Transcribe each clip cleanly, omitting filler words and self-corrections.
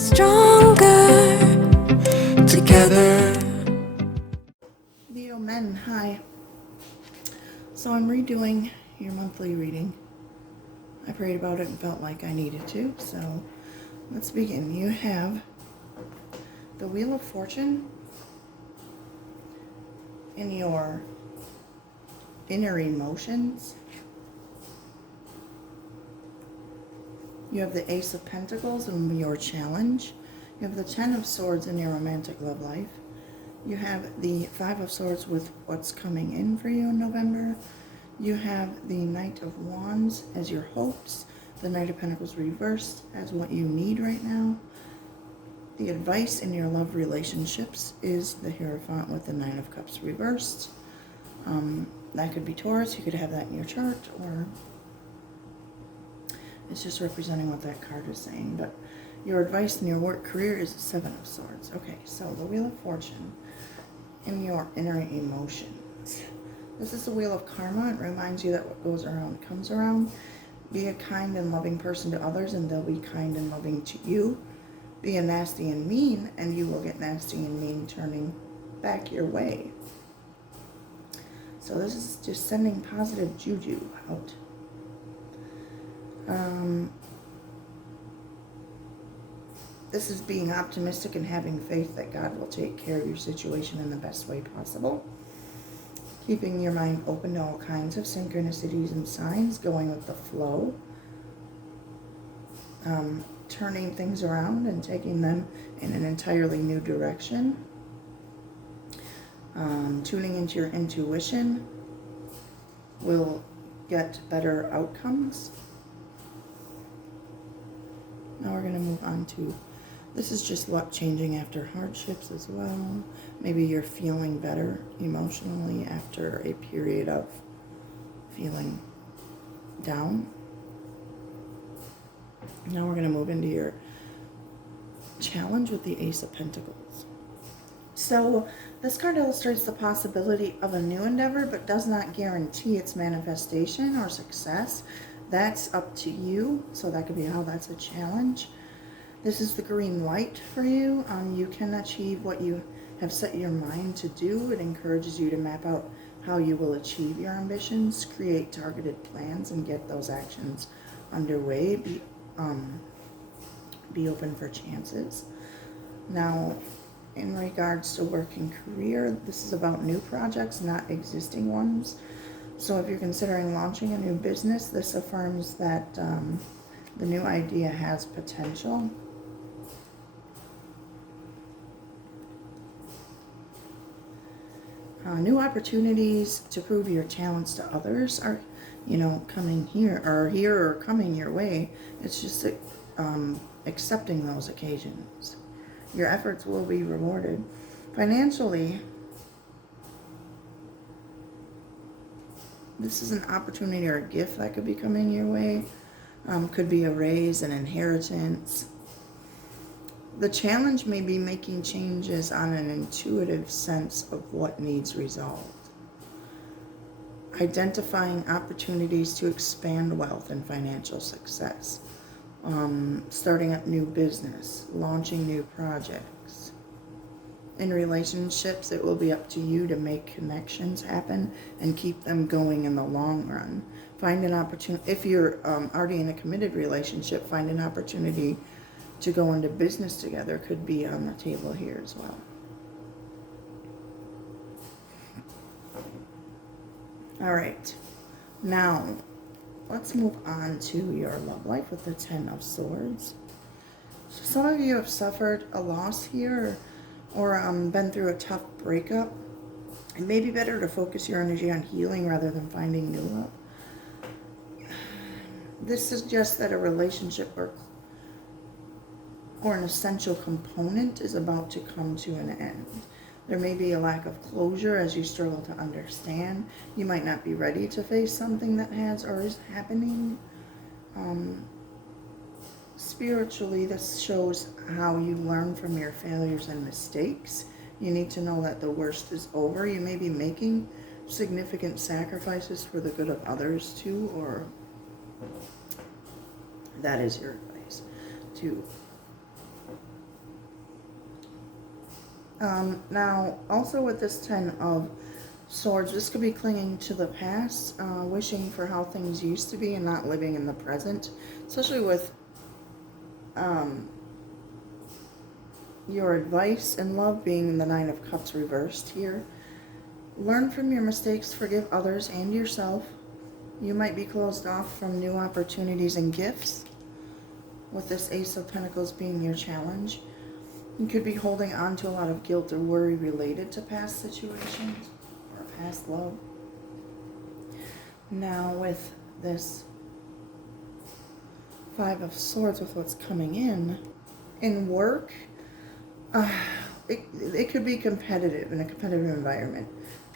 stronger together. Leo men, hi. So I'm redoing your monthly reading. I prayed about it and felt like I needed to, so let's begin. You have the Wheel of Fortune in your inner emotions. You have the Ace of Pentacles in your challenge. You have the Ten of Swords in your romantic love life. You have the Five of Swords with what's coming in for you in November. You have the Knight of Wands as your hopes. The Knight of Pentacles reversed as what you need right now. The advice in your love relationships is the Hierophant with the Nine of Cups reversed. That could be Taurus. You could have that in your chart, or it's just representing what that card is saying. But your advice in your work career is the Seven of Swords. Okay, so the Wheel of Fortune in your inner emotions. This is the Wheel of Karma. It reminds you that what goes around comes around. Be a kind and loving person to others, and they'll be kind and loving to you. Be a nasty and mean, and you will get nasty and mean turning back your way. So this is just sending positive juju out. This is being optimistic and having faith that God will take care of your situation in the best way possible. Keeping your mind open to all kinds of synchronicities and signs, going with the flow. Turning things around and taking them in an entirely new direction. Tuning into your intuition will get better outcomes. Now we're going to move on to, this is just luck changing after hardships as well. Maybe you're feeling better emotionally after a period of feeling down. Now we're going to move into your challenge with the Ace of Pentacles. So this card illustrates the possibility of a new endeavor, but does not guarantee its manifestation or success. That's up to you. So that could be how that's a challenge. This is the green light for you. You can achieve what you have set your mind to do. It encourages you to map out how you will achieve your ambitions, create targeted plans, and get those actions underway. Be open for chances. Now, in regards to work and career, this is about new projects, not existing ones. So if you're considering launching a new business, this affirms that the new idea has potential. New opportunities to prove your talents to others are, coming or coming your way. It's just accepting those occasions. Your efforts will be rewarded. Financially, this is an opportunity or a gift that could be coming your way. Could be a raise, an inheritance. The challenge may be making changes on an intuitive sense of what needs resolved. Identifying opportunities to expand wealth and financial success. Starting up new business, launching new projects. In relationships, it will be up to you to make connections happen and keep them going in the long run. Find an opportunity, if you're already in a committed relationship, find an opportunity to go into business together, could be on the table here as well. All right, now let's move on to your love life with the Ten of Swords. So some of you have suffered a loss here or been through a tough breakup. It may be better to focus your energy on healing rather than finding new love. This suggests that a relationship or an essential component is about to come to an end. There may be a lack of closure as you struggle to understand. You might not be ready to face something that has or is happening. Spiritually, this shows how you learn from your failures and mistakes. You need to know that the worst is over. You may be making significant sacrifices for the good of others too, or that is your advice, to Now, also with this Ten of Swords, this could be clinging to the past, wishing for how things used to be and not living in the present, especially with your advice and love being the Nine of Cups reversed here. Learn from your mistakes, forgive others and yourself. You might be closed off from new opportunities and gifts, with this Ace of Pentacles being your challenge. You could be holding on to a lot of guilt or worry related to past situations or past love. Now with this Five of Swords, with what's coming in work, it could be competitive, in a competitive environment.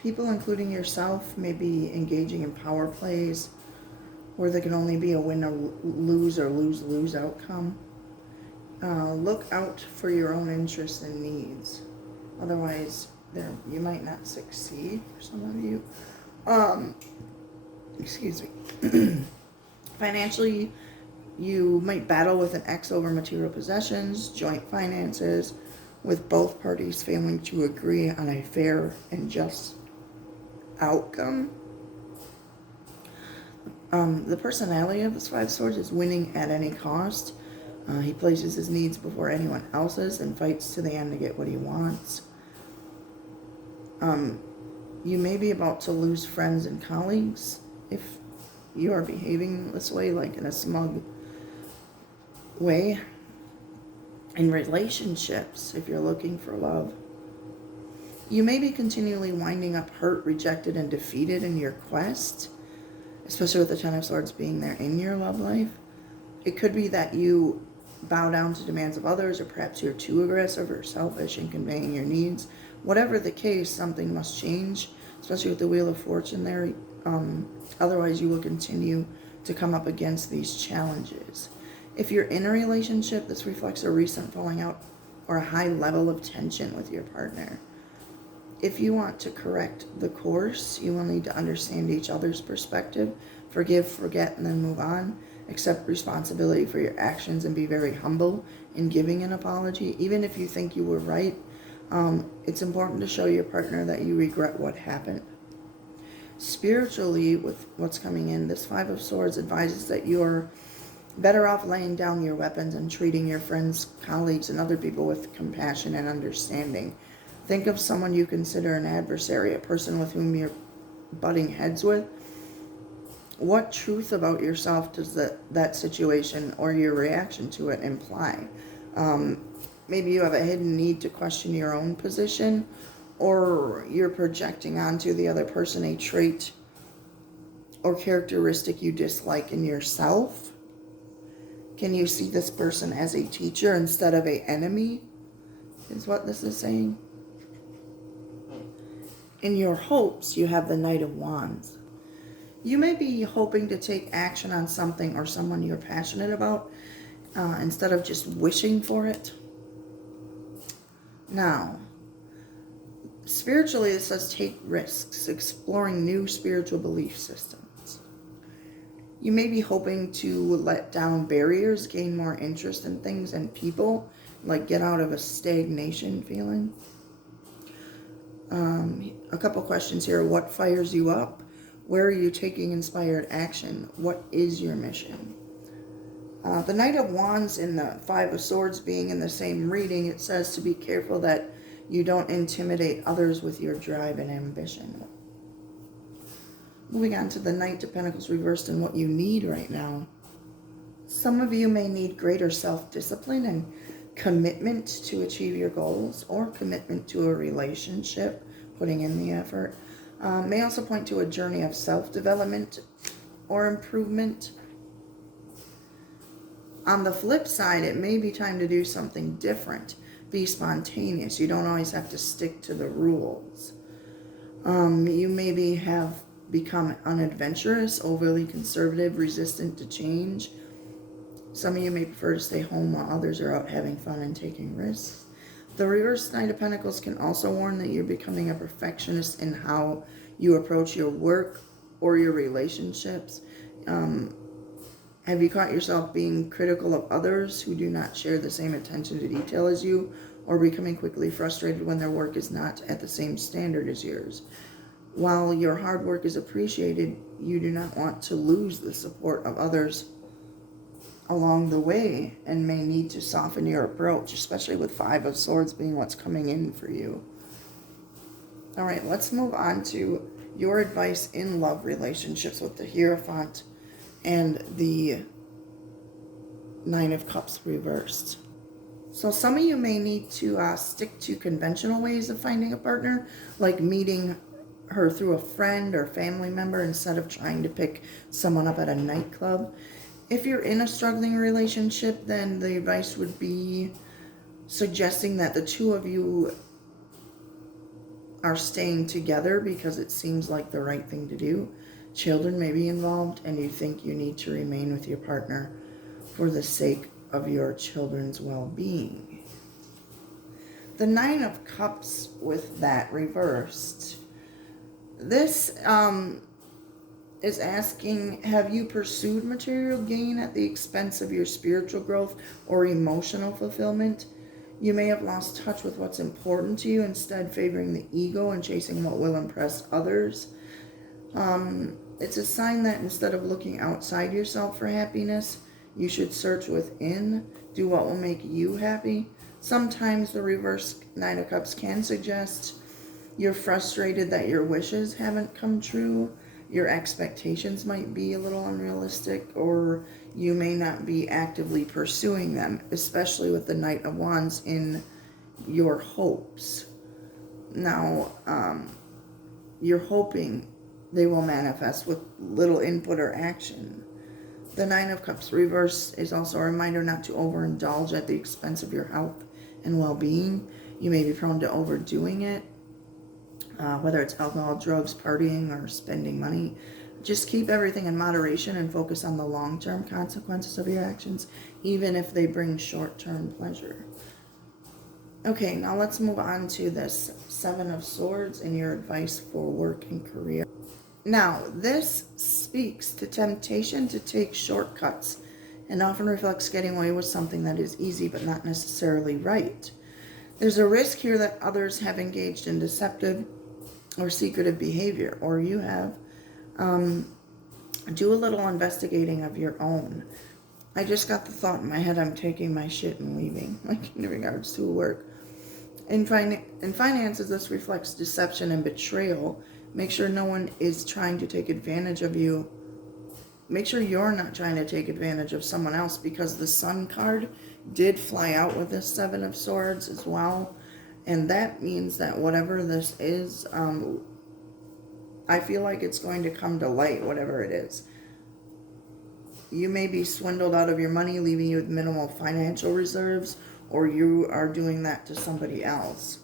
People, including yourself, may be engaging in power plays where there can only be a win or lose outcome. Look out for your own interests and needs. Otherwise, you might not succeed for some of you. Excuse me. Financially, you might battle with an ex over material possessions, joint finances, with both parties failing to agree on a fair and just outcome. The personality of this Five of Swords is winning at any cost. He places his needs before anyone else's and fights to the end to get what he wants. You may be about to lose friends and colleagues if you are behaving this way, like in a smug way. In relationships, if you're looking for love, you may be continually winding up hurt, rejected, and defeated in your quest, especially with the Ten of Swords being there in your love life. It could be that you bow down to demands of others, or perhaps you're too aggressive or selfish in conveying your needs. Whatever the case, something must change, especially with the Wheel of Fortune there. Otherwise, you will continue to come up against these challenges. If you're in a relationship, this reflects a recent falling out or a high level of tension with your partner. If you want to correct the course, you will need to understand each other's perspective, forgive, forget, and then move on. Accept responsibility for your actions and be very humble in giving an apology. Even if you think you were right, it's important to show your partner that you regret what happened. Spiritually, with what's coming in, this Five of Swords advises that you're better off laying down your weapons and treating your friends, colleagues, and other people with compassion and understanding. Think of someone you consider an adversary, a person with whom you're butting heads with. What truth about yourself does that situation or your reaction to it imply? Maybe you have a hidden need to question your own position, or you're projecting onto the other person a trait or characteristic you dislike in yourself. Can you see this person as a teacher instead of an enemy, is what this is saying. In your hopes, you have the Knight of Wands. You may be hoping to take action on something or someone you're passionate about instead of just wishing for it. Now, spiritually, it says take risks, exploring new spiritual belief systems. You may be hoping to let down barriers, gain more interest in things and people, like get out of a stagnation feeling. A couple questions here. What fires you up? Where are you taking inspired action? What is your mission? The Knight of Wands and the Five of Swords being in the same reading, it says to be careful that you don't intimidate others with your drive and ambition. Moving on to the Knight of Pentacles reversed and what you need right now. Some of you may need greater self-discipline and commitment to achieve your goals, or commitment to a relationship, putting in the effort. May also point to a journey of self-development or improvement. On the flip side, it may be time to do something different. Be spontaneous. You don't always have to stick to the rules. You maybe have become unadventurous, overly conservative, resistant to change. Some of you may prefer to stay home while others are out having fun and taking risks. The reverse Knight of Pentacles can also warn that you're becoming a perfectionist in how you approach your work or your relationships. Have you caught yourself being critical of others who do not share the same attention to detail as you, or becoming quickly frustrated when their work is not at the same standard as yours? While your hard work is appreciated, you do not want to lose the support of others along the way and may need to soften your approach, especially with Five of Swords being what's coming in for you. All right, let's move on to your advice in love relationships with the Hierophant and the Nine of Cups reversed. So some of you may need to stick to conventional ways of finding a partner, like meeting her through a friend or family member instead of trying to pick someone up at a nightclub. If you're in a struggling relationship, then the advice would be suggesting that the two of you are staying together because it seems like the right thing to do. Children may be involved, and you think you need to remain with your partner for the sake of your children's well-being. The Nine of Cups with that reversed. This is asking, have you pursued material gain at the expense of your spiritual growth or emotional fulfillment? You may have lost touch with what's important to you, instead favoring the ego and chasing what will impress others. It's a sign that instead of looking outside yourself for happiness, you should search within, do what will make you happy. Sometimes the reverse Nine of Cups can suggest you're frustrated that your wishes haven't come true, your expectations might be a little unrealistic, or you may not be actively pursuing them, especially with the Knight of Wands in your hopes. Now, you're hoping they will manifest with little input or action. The Nine of Cups reverse is also a reminder not to overindulge at the expense of your health and well-being. You may be prone to overdoing it, whether it's alcohol, drugs, partying, or spending money. Just keep everything in moderation and focus on the long-term consequences of your actions, even if they bring short-term pleasure. Okay, now let's move on to this Seven of Swords and your advice for work and career. Now, this speaks to temptation to take shortcuts and often reflects getting away with something that is easy but not necessarily right. There's a risk here that others have engaged in deceptive or secretive behavior, or you have. Do a little investigating of your own. I just got the thought in my head, I'm taking my shit and leaving, like in regards to work. In finances, this reflects deception and betrayal. Make sure no one is trying to take advantage of you. Make sure you're not trying to take advantage of someone else, because the Sun card did fly out with this Seven of Swords as well. And that means that whatever this is, I feel like it's going to come to light, whatever it is. You may be swindled out of your money, leaving you with minimal financial reserves, or you are doing that to somebody else.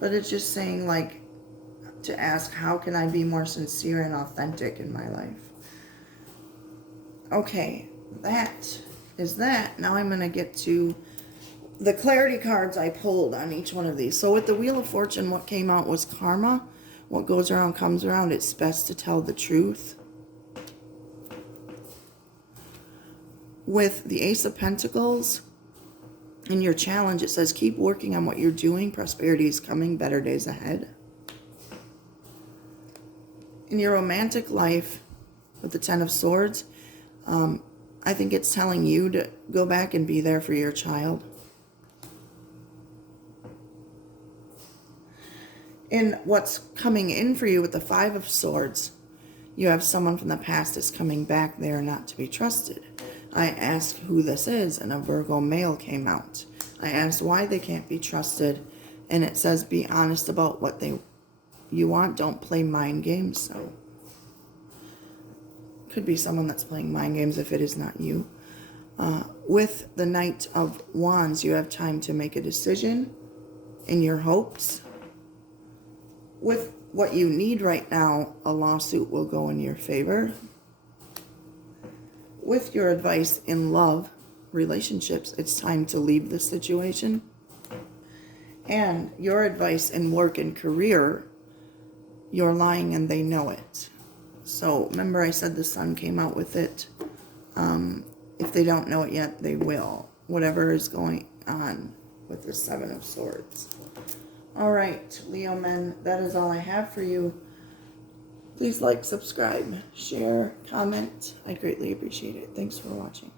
But it's just saying, like, to ask, how can I be more sincere and authentic in my life? Okay, that is that. Now I'm going to get to the clarity cards I pulled on each one of these. So with the Wheel of Fortune, what came out was karma. What goes around comes around. It's best to tell the truth. With the Ace of Pentacles, in your challenge, it says keep working on what you're doing. Prosperity is coming. Better days ahead. In your romantic life, with the Ten of Swords, I think it's telling you to go back and be there for your child. In what's coming in for you with the Five of Swords, you have someone from the past that's coming back. They are not to be trusted. I asked who this is, and a Virgo male came out. I asked why they can't be trusted, and it says be honest about what you want. Don't play mind games. So could be someone that's playing mind games if it is not you. With the Knight of Wands, you have time to make a decision in your hopes. With what you need right now, a lawsuit will go in your favor. With your advice in love, relationships, it's time to leave the situation. And your advice in work and career, you're lying and they know it. So remember I said the Sun came out with it. if they don't know it yet, they will. Whatever is going on with the Seven of Swords. All right, Leo men, that is all I have for you. Please like, subscribe, share, comment. I greatly appreciate it. Thanks for watching.